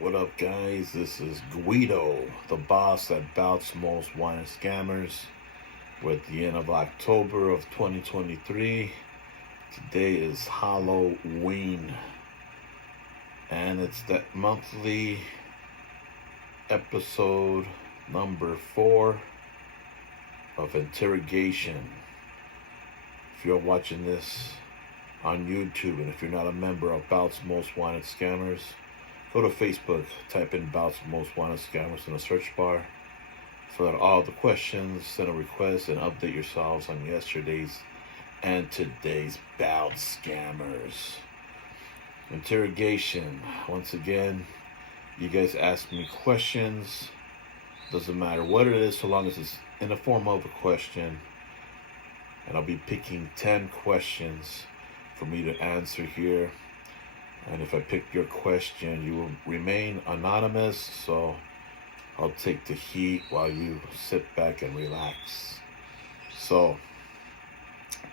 What up, guys? This is Guido, the boss at Bout's Most Wanted Scammers. We're at the end of October of 2023. Today is Halloween, and it's that monthly episode number 4 of Interrogation. If you're watching this on YouTube, and if you're not a member of Bout's Most Wanted Scammers, go to Facebook, type in Bout's Most Wanted Scammers in the search bar, fill out all the questions, send a request, and update yourselves on yesterday's and today's Bout Scammers. Interrogation. Once again, you guys ask me questions. Doesn't matter what it is, so long as it's in the form of a question. And I'll be picking 10 questions for me to answer here. And if I pick your question, you will remain anonymous, so I'll take the heat while you sit back and relax. So,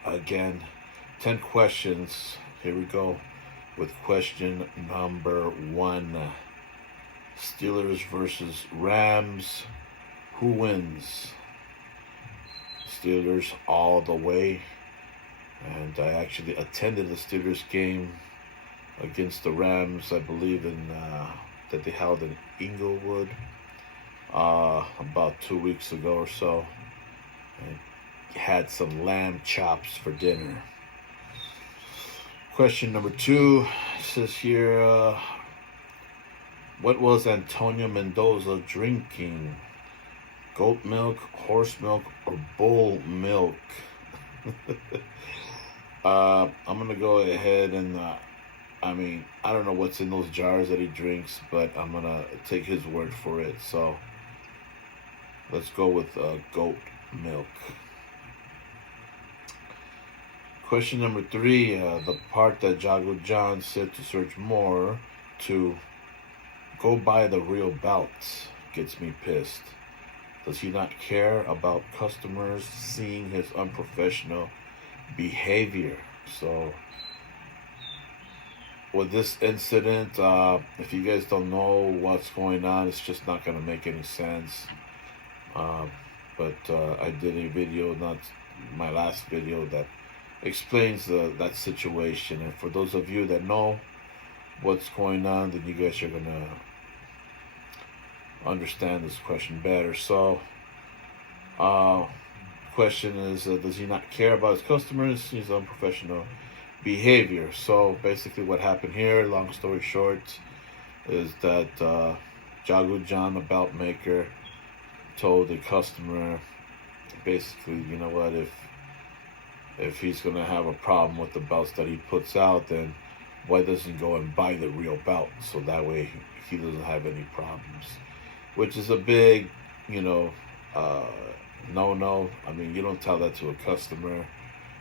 again, 10 questions. Here we go with question number 1. Steelers versus Rams. Who wins? Steelers all the way. And I actually attended the Steelers game against the Rams, I believe, that they held in Inglewood about 2 weeks ago or so. And had some lamb chops for dinner. Question number 2 says here, what was Antonio Mendoza drinking? Goat milk, horse milk, or bull milk? I'm going to go ahead and I don't know what's in those jars that he drinks, but I'm going to take his word for it. So let's go with goat milk. Question number 3, the part that Jago John said to search more to go buy the real belts gets me pissed. Does he not care about customers seeing his unprofessional behavior? So with this incident, if you guys don't know what's going on, it's just not going to make any sense. But I did a video, not my last video, that explains that situation. And for those of you that know what's going on, then you guys are going to understand this question better. So, question is, does he not care about his customers? His unprofessional behavior. So basically what happened here, long story short, is that Jago John, the belt maker, told the customer, basically, you know what, if he's going to have a problem with the belts that he puts out, then why doesn't he go and buy the real belt, so that way he doesn't have any problems? Which is a big, no. I mean, you don't tell that to a customer.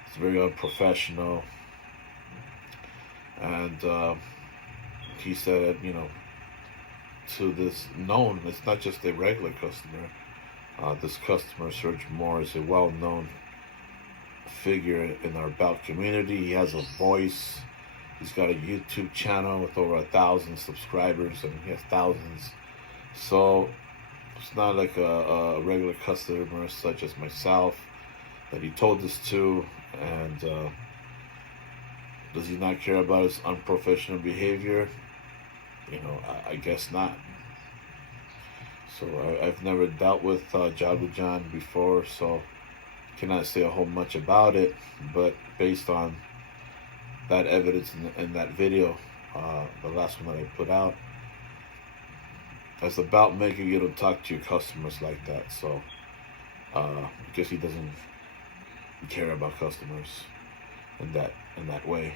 It's very unprofessional. And he said, to this known, it's not just a regular customer. This customer, Serge Moore, is a well-known figure in our belt community. He has a voice. He's got a YouTube channel with over 1,000 subscribers, and he has thousands. So it's not like a regular customer such as myself that he told this to. And does he not care about his unprofessional behavior? I guess not. So I've never dealt with Jago John before, so cannot say a whole much about it. But based on that evidence in that video, the last one that I put out, as a belt maker, you don't talk to your customers like that. So I guess he doesn't care about customers in that way.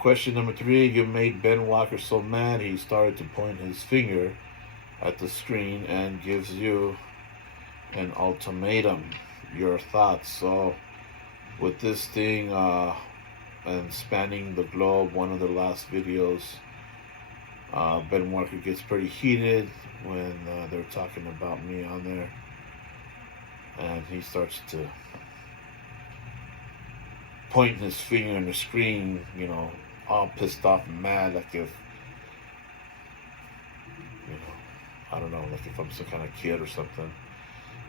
Question number 3, you made Ben Walker so mad he started to point his finger at the screen and gives you an ultimatum. Your thoughts? So with this thing and spanning the globe, one of the last videos, Ben Walker gets pretty heated when they're talking about me on there, and he starts to pointing his finger on the screen, all pissed off and mad, like if I don't know, like if I'm some kind of kid or something.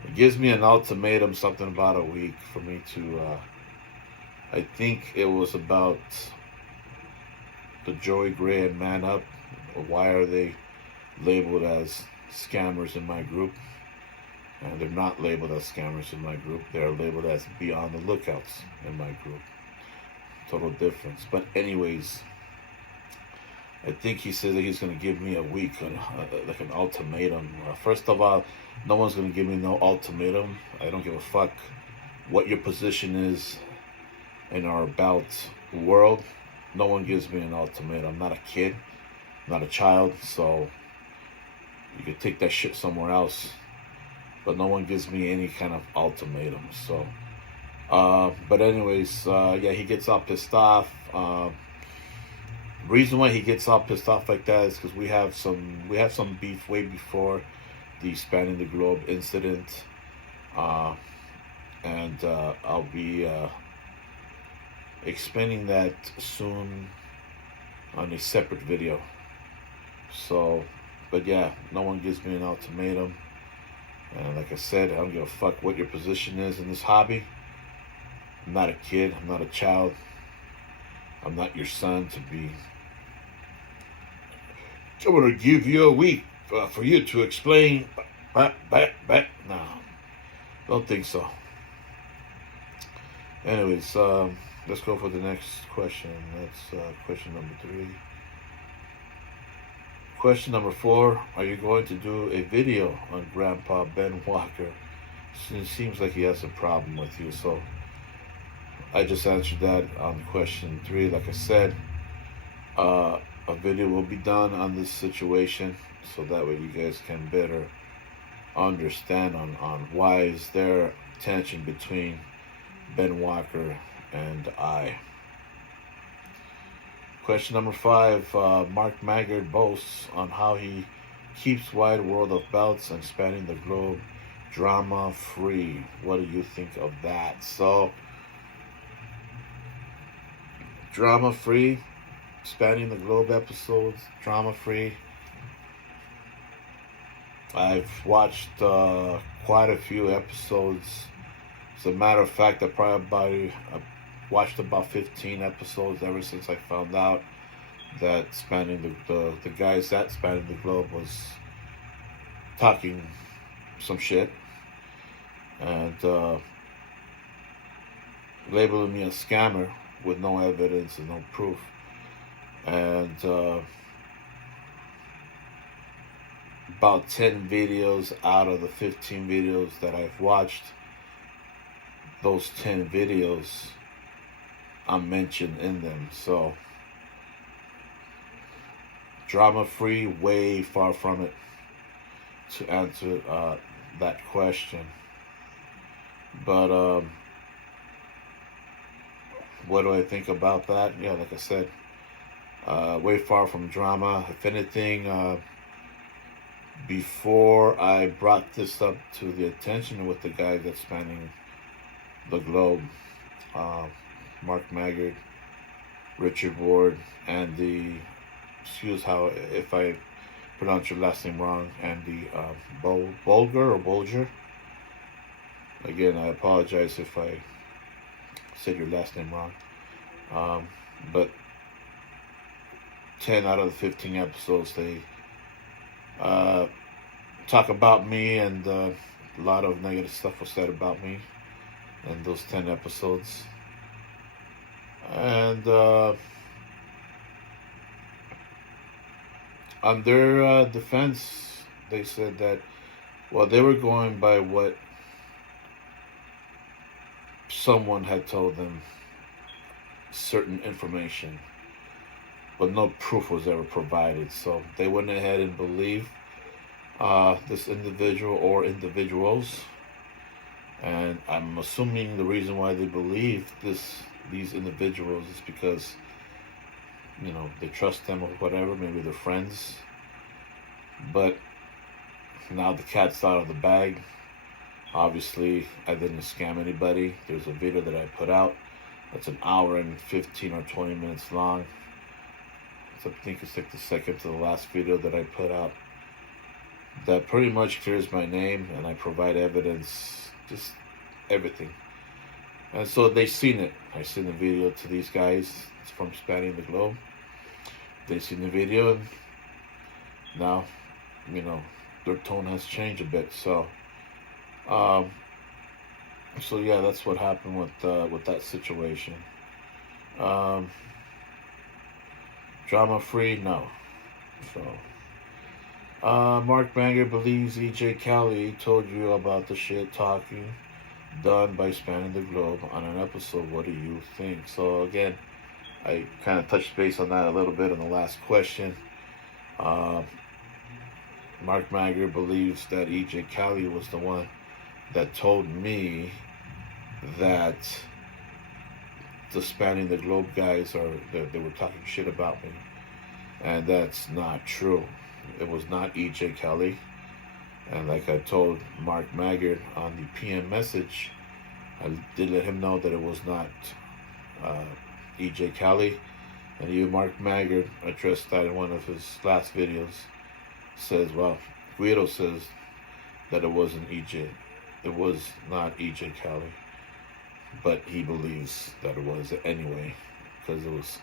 It gives me an ultimatum, something about a week for me to. I think it was about the Joey Gray and Man Up. Why are they labeled as scammers in my group? And they're not labeled as scammers in my group. They're labeled as be on the lookouts in my group. Total difference. But anyways, I think he said that he's going to give me a week, like an ultimatum. First of all, no one's going to give me no ultimatum. I don't give a fuck what your position is in our bout world. No one gives me an ultimatum. I'm not a kid, I'm not a child, so you can take that shit somewhere else. But no one gives me any kind of ultimatum. So, but anyways, yeah, he gets all pissed off. Reason why he gets all pissed off like that is because we have some beef way before the spanning the globe incident, and I'll be explaining that soon on a separate video. So, but yeah, no one gives me an ultimatum, and like I said, I don't give a fuck what your position is in this hobby. I'm not a kid, I'm not a child, I'm not your son to be. I'm gonna give you a week for you to explain. No, don't think so. Anyways, let's go for the next question. That's question number 3. Question number 4: are you going to do a video on Grandpa Ben Walker? It seems like he has a problem with you, so I just answered that on question 3. Like I said, a video will be done on this situation, so that way you guys can better understand on why is there tension between Ben Walker and I. Question number 5: Mark Maggard boasts on how he keeps wide world of bouts and spanning the globe drama free. What do you think of that? So, drama free, spanning the globe episodes, drama free. I've watched quite a few episodes. As a matter of fact, I've watched about 15 episodes ever since I found out that spanning the guys that spanning the globe was talking some shit and labeling me a scammer with no evidence and no proof. And about 10 videos out of the 15 videos that I've watched, those 10 videos I'm mentioned in them. So, drama free, way far from it to answer that question. But what do I think about that? Yeah, like I said, way far from drama. If anything, before I brought this up to the attention with the guy that's spanning the globe, Mark Maggard, Richard Ward, and excuse how if I pronounce your last name wrong, Andy Bolger. Again, I apologize if I said your last name wrong. But 10 out of the 15 episodes, they talk about me, and a lot of negative stuff was said about me in those 10 episodes. And on their defense, they said that, well, they were going by what someone had told them, certain information, but no proof was ever provided. So they went ahead and believed this individual or individuals, and I'm assuming the reason why they believe these individuals is because, you know, they trust them or whatever, maybe they're friends. But now the cat's out of the bag. Obviously, I didn't scam anybody. There's a video that I put out that's an hour and 15 or 20 minutes long. So I think it's like the second to the last video that I put out. that pretty much clears my name, and I provide evidence, just everything. And so they seen it. I seen the video to these guys from spanning the globe. They seen the video, and now, you know, their tone has changed a bit. Um, so yeah, that's what happened with that situation. Um, Drama free, no. So, Mark Manger believes EJ Kelly told you about the shit talking done by spanning the globe on an episode. What do you think? So again, I kind of touched base on that a little bit in the last question. Uh, Mark Manger believes that EJ Kelly was the one that told me that the spanning the globe guys they were talking shit about me, and that's not true. It was not EJ Kelly, and like I told Mark Maggard on the PM message, I did let him know that it was not EJ Kelly, and even Mark Maggard addressed that in one of his last videos. Says, well, Guido says that it wasn't EJ, it was not EJ Kelly, but he believes that it was anyway, because it was,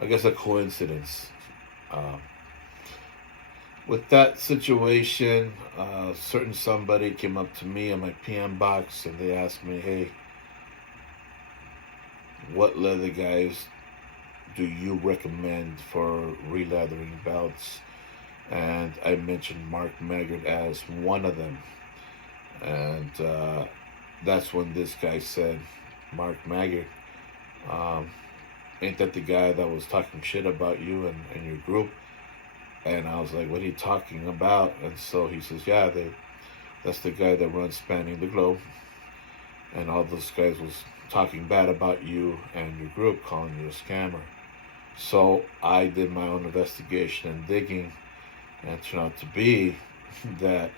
I guess, a coincidence. With that situation, certain somebody came up to me in my PM box and they asked me, hey, what leather guys do you recommend for re-leathering belts? And I mentioned Mark Maggard as one of them. And that's when this guy said, Mark Maggard, ain't that the guy that was talking shit about you and your group? And I was like, what are you talking about? And so he says, yeah, that's the guy that runs Spanning the Globe. And all those guys was talking bad about you and your group, calling you a scammer. So I did my own investigation and digging, and it turned out to be that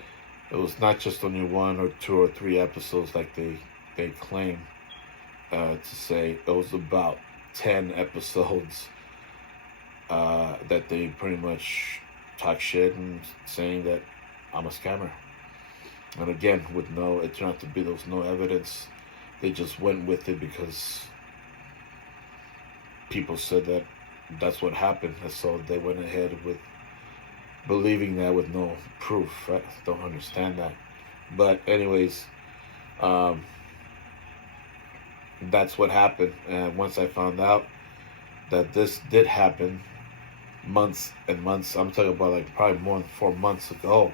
it was not just only 1 or 2 or 3 episodes like they claim to say. It was about 10 episodes that they pretty much talk shit and saying that I'm a scammer. And again, it turned out to be there was no evidence. They just went with it because people said that that's what happened. And so they went ahead with believing that with no proof. I don't understand that. But anyways, that's what happened. And once I found out that this did happen, months and months, I'm talking about like probably more than 4 months ago,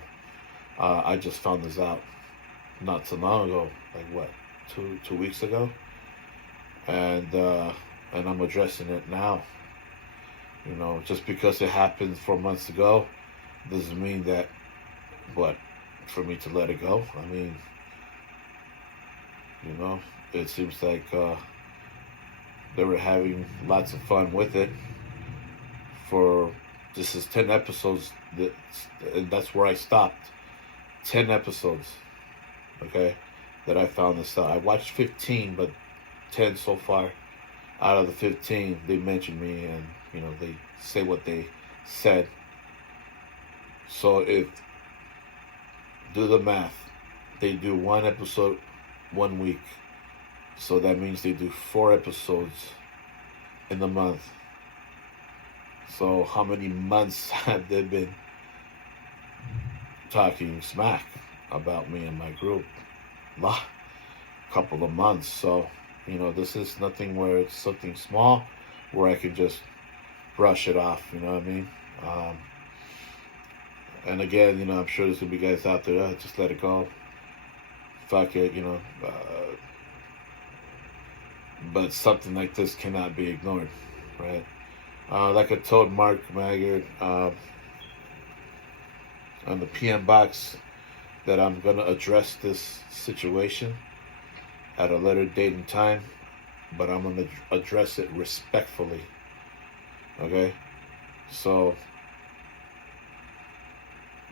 I just found this out not so long ago, like what, two weeks ago, and I'm addressing it now. You know, just because it happened 4 months ago doesn't mean that for me to let it go. I mean, you know, it seems like they were having lots of fun with it. This is 10 episodes, and that's where I stopped. 10 episodes, okay, that I found this out. I watched 15, but 10 so far. Out of the 15, they mentioned me, and you know, they say what they said. So if do the math, they do 1 episode 1 week, so that means they do 4 episodes in the month. So how many months have they been talking smack about me and my group? A couple of months. So, you know, this is nothing where it's something small where I can just brush it off, you know what I mean? And again, you know, I'm sure there's gonna be guys out there, just let it go, fuck it, you know. But something like this cannot be ignored, right? Like I told Mark Maggard on the PM box, that I'm going to address this situation at a later date and time, but I'm going to address it respectfully. Okay? So,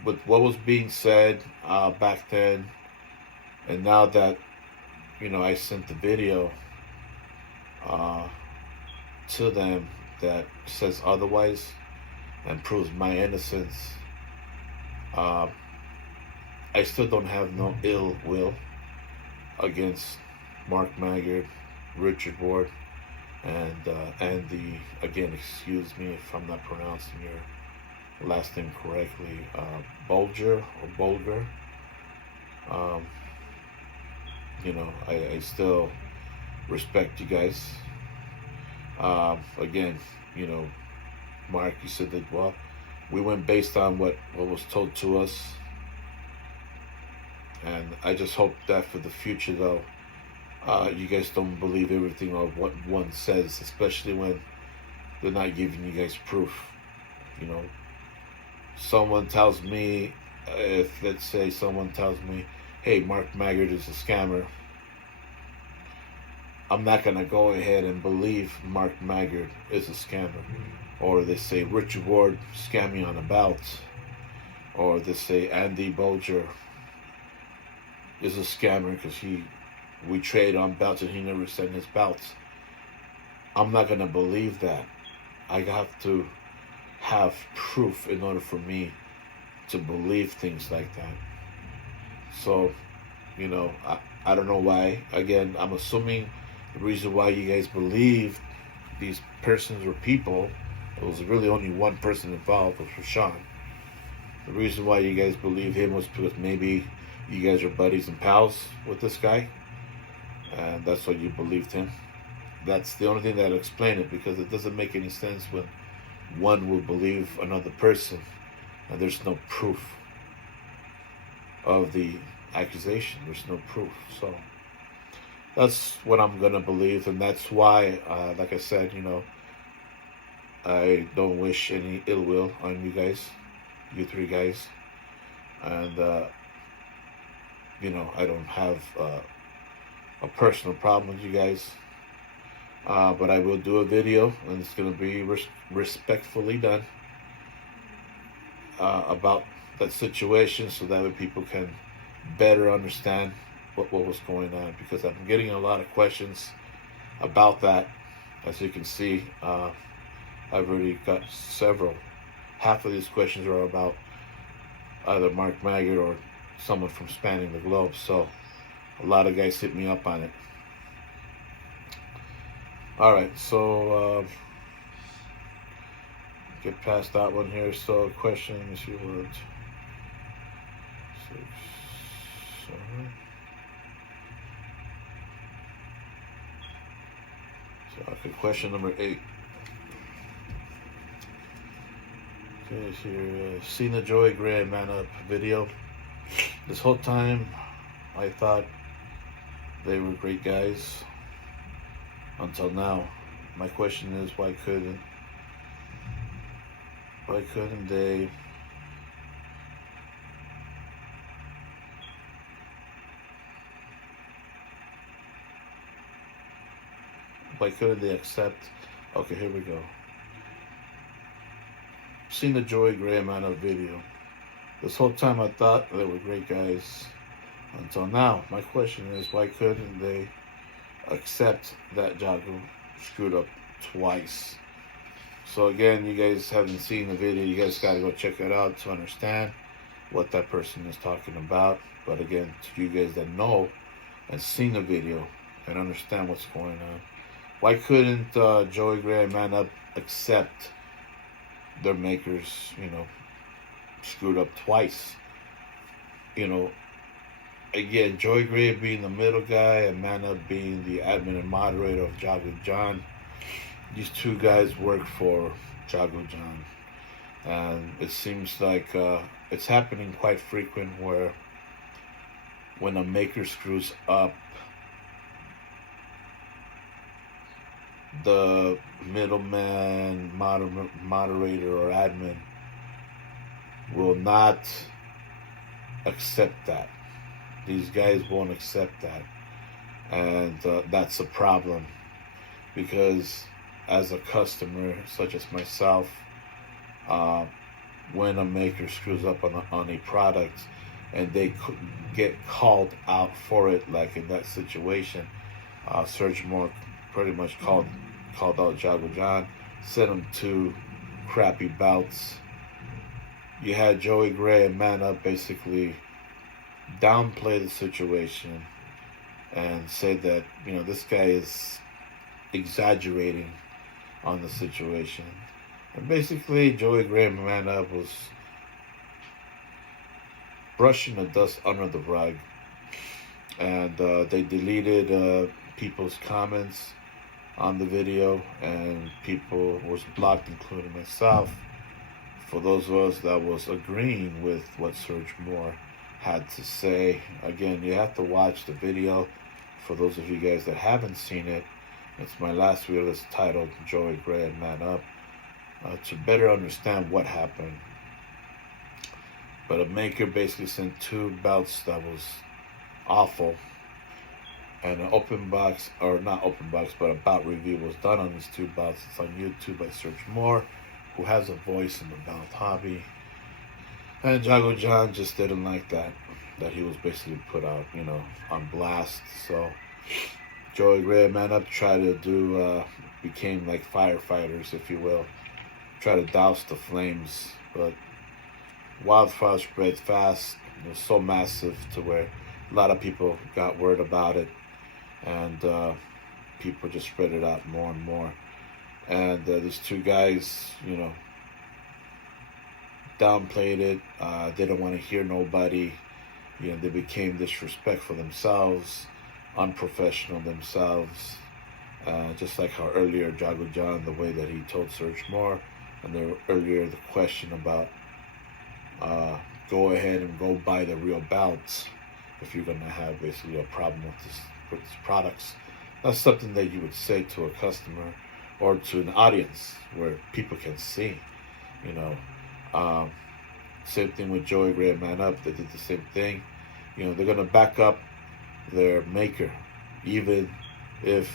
with what was being said back then, and now that, you know, I sent the video to them that says otherwise and proves my innocence, I still don't have no ill will against Mark Maggard, Richard Ward, and the, again, excuse me if I'm not pronouncing your last name correctly, Bulger or Bulger. Um, I still respect you guys. Again, you know, Mark, you said that, well, we went based on what was told to us. And I just hope that for the future, though, you guys don't believe everything of what one says, especially when they're not giving you guys proof. You know, someone tells me, if let's say someone tells me, hey, Mark Maggard is a scammer, I'm not going to go ahead and believe Mark Maggard is a scammer. Or they say Richard Ward scammed me on a belt. Or they say Andy Bulger is a scammer because we trade on belts and he never sent his belts. I'm not going to believe that. I have to have proof in order for me to believe things like that. So, I don't know why. Again, I'm assuming the reason why you guys believe these persons or people, it was really only one person involved, which was Sean. The reason why you guys believe him was because maybe you guys are buddies and pals with this guy, and that's why you believed him. That's the only thing that'll explain it, because it doesn't make any sense when one will believe another person and there's no proof of the accusation. There's no proof. So that's what I'm gonna believe, and that's why, like I said, I don't wish any ill will on you guys, you three guys, and I don't have a personal problem with you guys, but I will do a video, and it's gonna be respectfully done about that situation, so that way people can better understand what was going on, because I'm getting a lot of questions about that. As you can see, I've already got several. Half of these questions are about either Mark Maggard or someone from Spanning the Globe, so a lot of guys hit me up on it. Alright, so get past that one here. So question, let me see what 6, 7. So okay, question number 8. Okay, here, seen the Joey Gray Man Up video. This whole time I thought they were great guys until now. My question is, why couldn't they accept? Okay, here we go. Seen the Joey Graham on a video. This whole time I thought they were great guys until now. My question is, why couldn't they accept that Jago screwed up twice? So again, you guys haven't seen the video, you guys gotta go check it out to understand what that person is talking about. But again, to you guys that know and seen the video and understand what's going on, why couldn't Joey Gray and Man Up accept their makers, screwed up twice? Again, Joey Gray being the middle guy and Man Up being the admin and moderator of Jago John. These two guys work for Jago John, and it seems like it's happening quite frequent where when a maker screws up, the middleman, moderator, or admin will not accept that. These guys won't accept that, and that's a problem, because as a customer, such as myself, when a maker screws up on a product and they get called out for it, like in that situation, Serge Moore pretty much called out Jago John, sent him to crappy bouts. You had Joey Gray and Man Up basically downplay the situation and say that, this guy is exaggerating on the situation. And basically, Joey Graham Man Up was brushing the dust under the rug. And they deleted people's comments on the video, and people was blocked, including myself. For those of us that was agreeing with what Serge Moore had to say, again, you have to watch the video. For those of you guys that haven't seen it, it's my last video that's titled Joey Graham Man Up, to better understand what happened. But a maker basically sent 2 belts that was awful, and an open box, or not open box, but a bout review was done on these 2 belts. It's on YouTube by Serge Moore, who has a voice in the belt hobby. And Jago John just didn't like that he was basically put out, on blast. So Joey Graham Man Up tried to do, became like firefighters, if you will, try to douse the flames, but wildfire spread fast. It was so massive to where a lot of people got word about it, and people just spread it out more and more. And these 2 guys, downplayed it. Didn't want to hear nobody. They became disrespectful themselves, unprofessional themselves. Just like how earlier Jago John, the way that he told Serge Moore, and earlier the question about go ahead and go buy the real belts if you're going to have basically a problem with these products. That's something that you would say to a customer or to an audience where people can see. Same thing with Joey Graham Man Up. They did the same thing. They're going to back up their maker, even if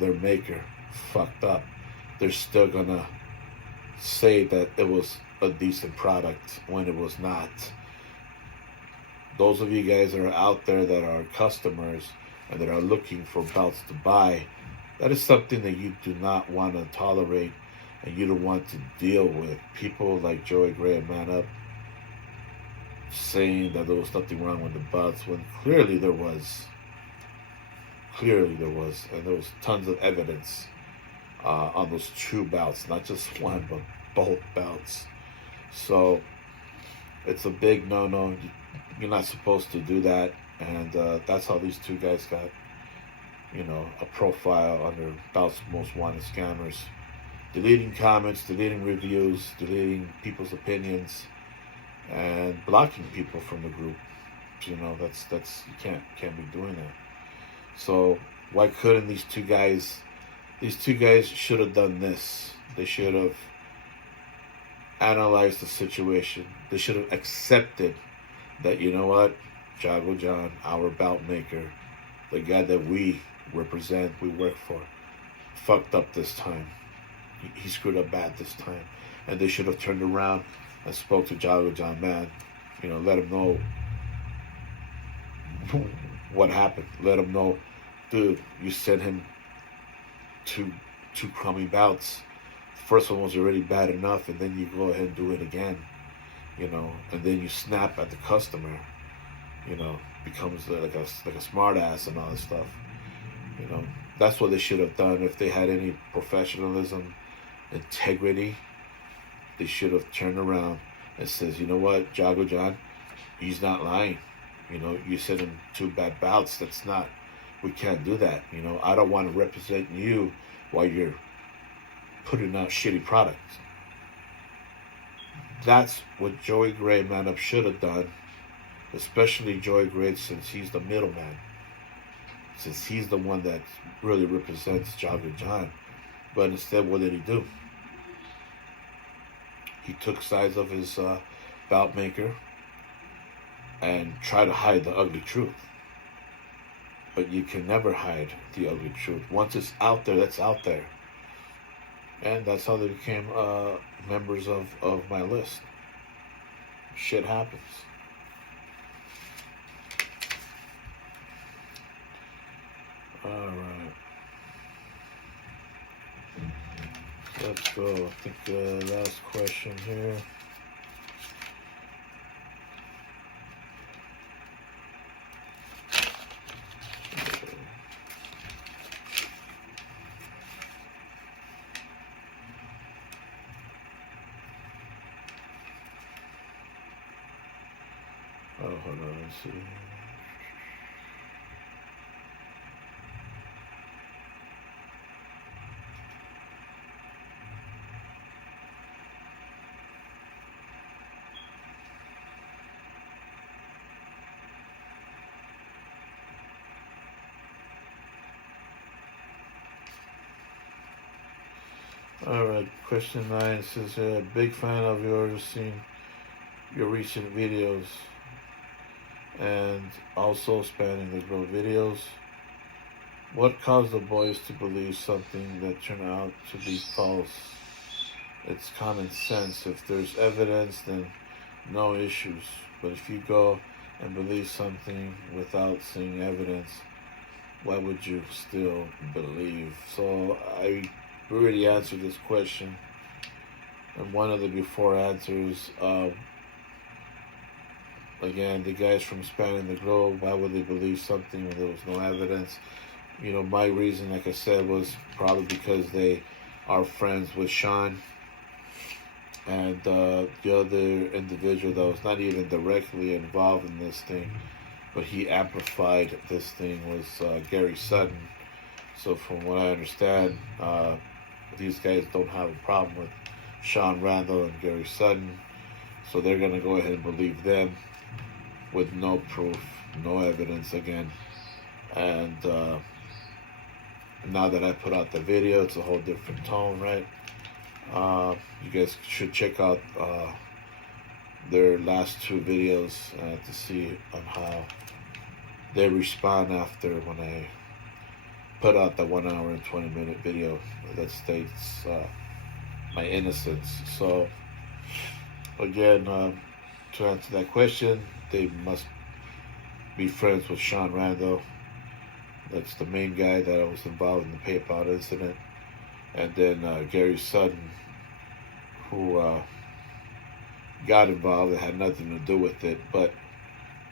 their maker fucked up. They're still going to say that it was a decent product when it was not. Those of you guys that are out there that are customers and that are looking for belts to buy, that is something that you do not want to tolerate, and you don't want to deal with. People like Joey Graham Man Up saying that there was nothing wrong with the belts when clearly there was. And there was tons of evidence on those 2 belts, not just one, but both belts. So it's a big no-no. You're not supposed to do that. And that's how these 2 guys got, a profile under Belts Most Wanted Scammers. Deleting comments, deleting reviews, deleting people's opinions, and blocking people from the group. That's you can't be doing that. So why couldn't these 2 guys? These 2 guys should have done this. They should have analyzed the situation. They should have accepted that, Jago John, our belt maker, the guy that we represent, we work for, fucked up this time. He screwed up bad this time. And they should have turned around and spoke to Jago John, man. Let him know what happened. Let him know, dude, you sent him 2 crummy bouts. The first one was already bad enough, and then you go ahead and do it again. And then you snap at the customer. Becomes like a smart ass and all this stuff. That's what they should have done. If they had any professionalism, integrity, they should have turned around and says, you know what, Jago John, he's not lying. You sent him 2 bad bouts. We can't do that. I don't want to represent you while you're putting out shitty products. That's what Joey Graham Man Up should have done, especially Joey Graham, since he's the middleman, since he's the one that really represents Jago John. But instead, what did he do? He took sides of his belt maker and tried to hide the ugly truth. But you can never hide the ugly truth. Once it's out there, that's out there. And that's how they became members of my list. Shit happens. Alright. Let's go. I think the last question here. Oh, hold on, let's see. All right, question 9 says, big fan of yours, seen your recent videos and also spanning the grow videos. What caused the boys to believe something that turned out to be false? It's common sense. If there's evidence, then no issues. But if you go and believe something without seeing evidence, why would you still believe? So I already answered this question. And one of the before answers, again, the guys from spanning the globe, why would they believe something when there was no evidence? You know, my reason, like I said, was probably because they are friends with Sean. And the other individual that was not even directly involved in this thing, but he amplified this thing, was Gary Sutton. So from what I understand, these guys don't have a problem with Sean Randall and Gary Sutton. So they're going to go ahead and believe them with no proof, no evidence again. And now that I put out the video, it's a whole different tone, right? You guys should check out their last two videos to see on how they respond after when I put out the 1 hour and 20-minute video that states my innocence. So again, to answer that question, they must be friends with Sean Randall. That's the main guy that I was involved in the PayPal incident. And then Gary Sutton, who got involved and had nothing to do with it, but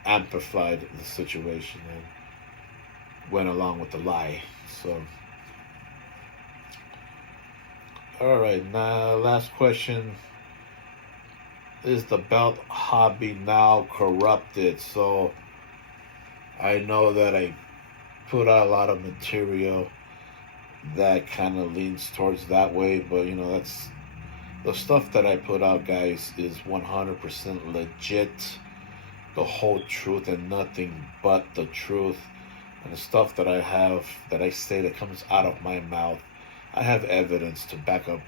amplified the situation and went along with the lie. So, all right, now last question. Is the belt hobby now corrupted? So, I know that I put out a lot of material that kind of leans towards that way, but you know, that's the stuff that I put out, guys, is 100% legit, the whole truth and nothing but the truth. And the stuff that I have, that I say, that comes out of my mouth, I have evidence to back up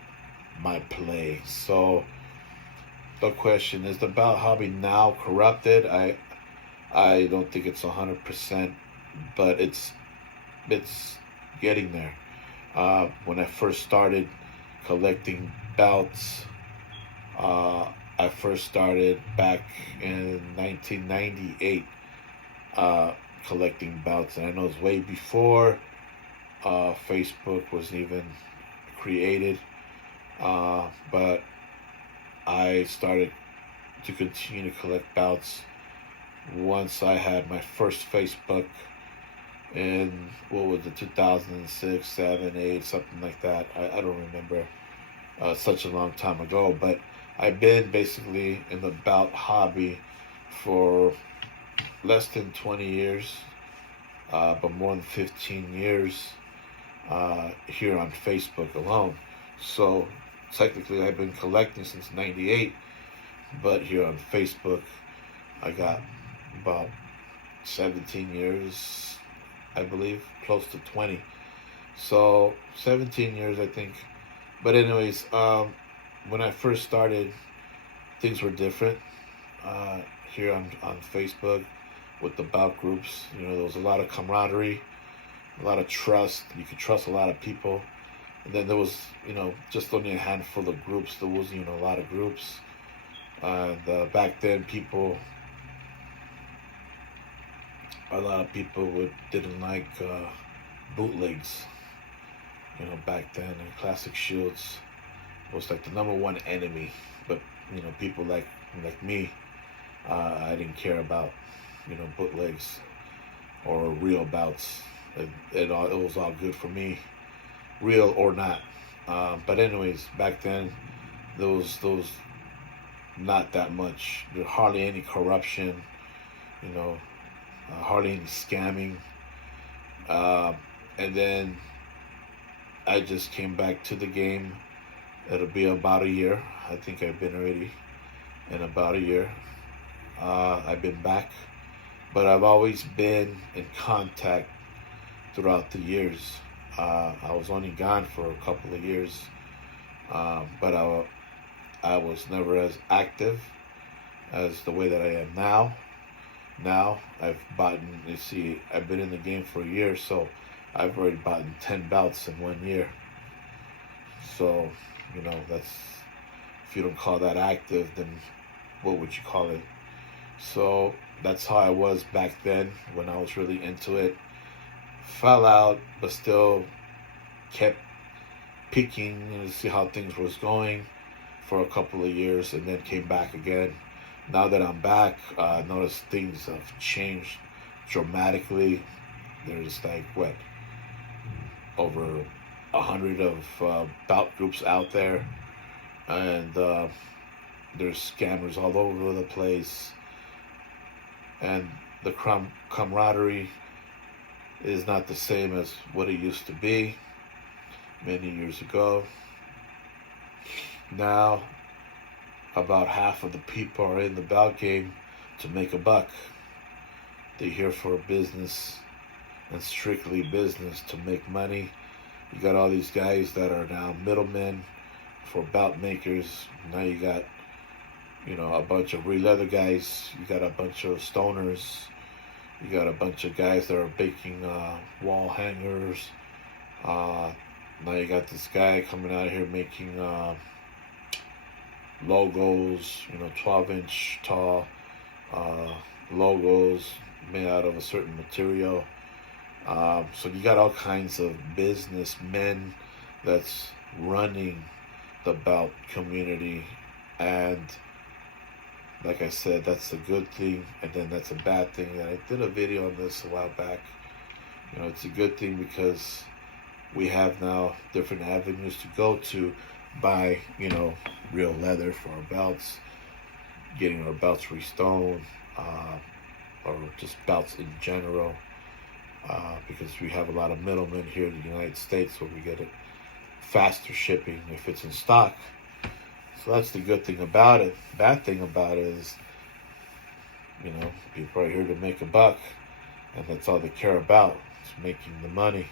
my play. So the question is, the belt hobby now corrupted? I don't think it's 100%, but it's getting there. When I first started collecting belts, I first started back in 1998 collecting belts, and I know it's way before Facebook was even created, but I started to continue to collect belts once I had my first Facebook in, what was it, 2006, 7, 8, something like that. I don't remember, such a long time ago, but I've been basically in the belt hobby for less than 20 years, but more than 15 years here on Facebook alone. So technically I've been collecting since 98, but here on Facebook I got about 17 years, I believe, close to 20. So 17 years, I think. But anyways, when I first started, things were different here on Facebook with the bout groups. You know, there was a lot of camaraderie, a lot of trust. You could trust a lot of people. And then there was, you know, just only a handful of groups. There wasn't, you know, a lot of groups. And back then, a lot of people didn't like bootlegs. You know, back then, and Classic Shields was like the #1 enemy. But you know, people like me, I didn't care about, you know, bootlegs or real bouts. It was all good for me, real or not. But anyways, back then, there was not that much. There hardly any corruption. you know, hardly any scamming. Uh, and then I just came back to the game. It'll be about a year. I think I've been already in about a year. I've been back, but I've always been in contact throughout the years. I was only gone for a couple of years, but I was never as active as the way that I am now. Now I've bought, you see, I've been in the game for a year, so I've already bought 10 bouts in 1 year. So, that's, if you don't call that active, then what would you call it? So that's how I was back then when I was really into it. Fell out, but still kept peeking to see how things was going for a couple of years, and then came back again. Now that I'm back, I noticed things have changed dramatically. There's like over 100 of bout groups out there, and there's scammers all over the place, and the camaraderie is not the same as what it used to be many years ago. Now, about half of the people are in the bout game to make a buck. They're here for business, and strictly business, to make money. You got all these guys that are now middlemen for bout makers. Now you got, a bunch of real leather guys. You got a bunch of stoners. You got a bunch of guys that are baking wall hangers. Now you got this guy coming out here making logos, 12-inch tall logos made out of a certain material. So you got all kinds of businessmen that's running the bout community, and like I said, that's a good thing, and then that's a bad thing. And I did a video on this a while back. It's a good thing because we have now different avenues to go to buy, real leather for our belts, getting our belts restoned, or just belts in general, because we have a lot of middlemen here in the United States where we get it faster shipping if it's in stock. So that's the good thing about it. Bad thing about it is, people are here to make a buck, and that's all they care about, is making the money.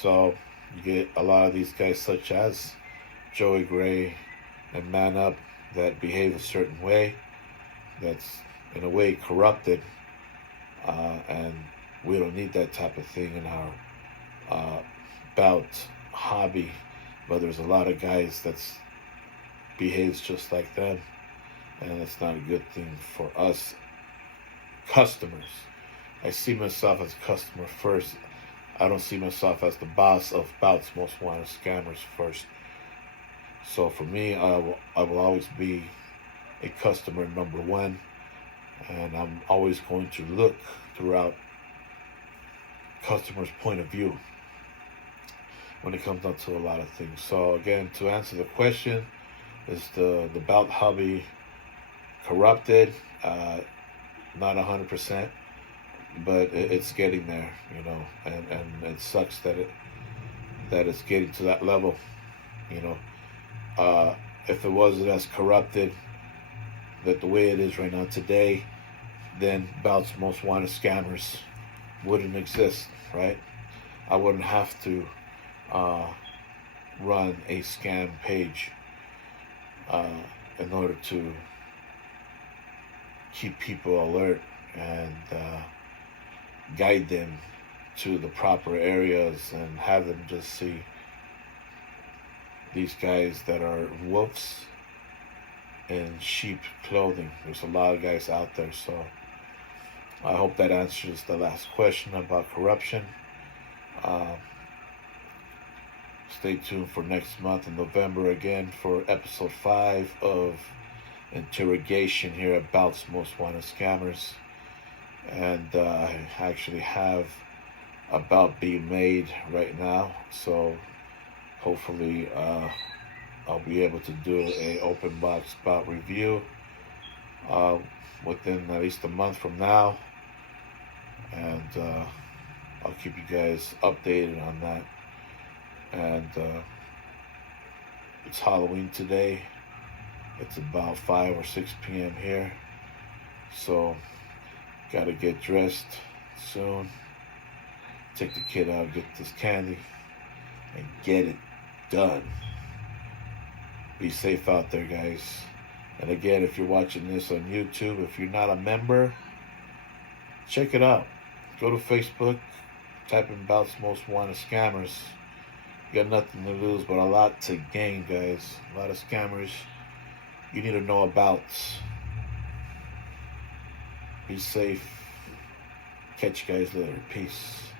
So you get a lot of these guys such as Joey Gray and Man Up that behave a certain way, that's in a way corrupted, and we don't need that type of thing in our bout hobby. But there's a lot of guys that's behaves just like them, and it's not a good thing for us customers. I see myself as a customer first. I don't see myself as the boss of Bouts Most Wanted Scammers first. So for me, I will always be a customer number one, and I'm always going to look throughout customers' point of view when it comes down to a lot of things. So again, to answer the question, is the bout hobby corrupted? Not 100%, but it's getting there, and it sucks that it's getting to that level. If it wasn't as corrupted that the way it is right now today, then Bouts Most Wanted Scammers wouldn't exist, right? I wouldn't have to run a scam page in order to keep people alert and guide them to the proper areas, and have them just see these guys that are wolves in sheep clothing. There's a lot of guys out there. So I hope that answers the last question about corruption. Stay tuned for next month in November again for episode 5 of Interrogation here at Bouts Most Wanted Scammers. And I actually have a bout being made right now, so hopefully I'll be able to do a open box bout review within at least a month from now. and I'll keep you guys updated on that. And it's Halloween today. It's about 5 or 6 p.m. here, so gotta get dressed soon. Take the kid out, get this candy, and get it done. Be safe out there, guys. And again, if you're watching this on YouTube, if you're not a member, check it out. Go to Facebook, type in Bouts Most Wanted Scammers. You got nothing to lose, but a lot to gain, guys. A lot of scammers you need to know about. Be safe. Catch you guys later. Peace.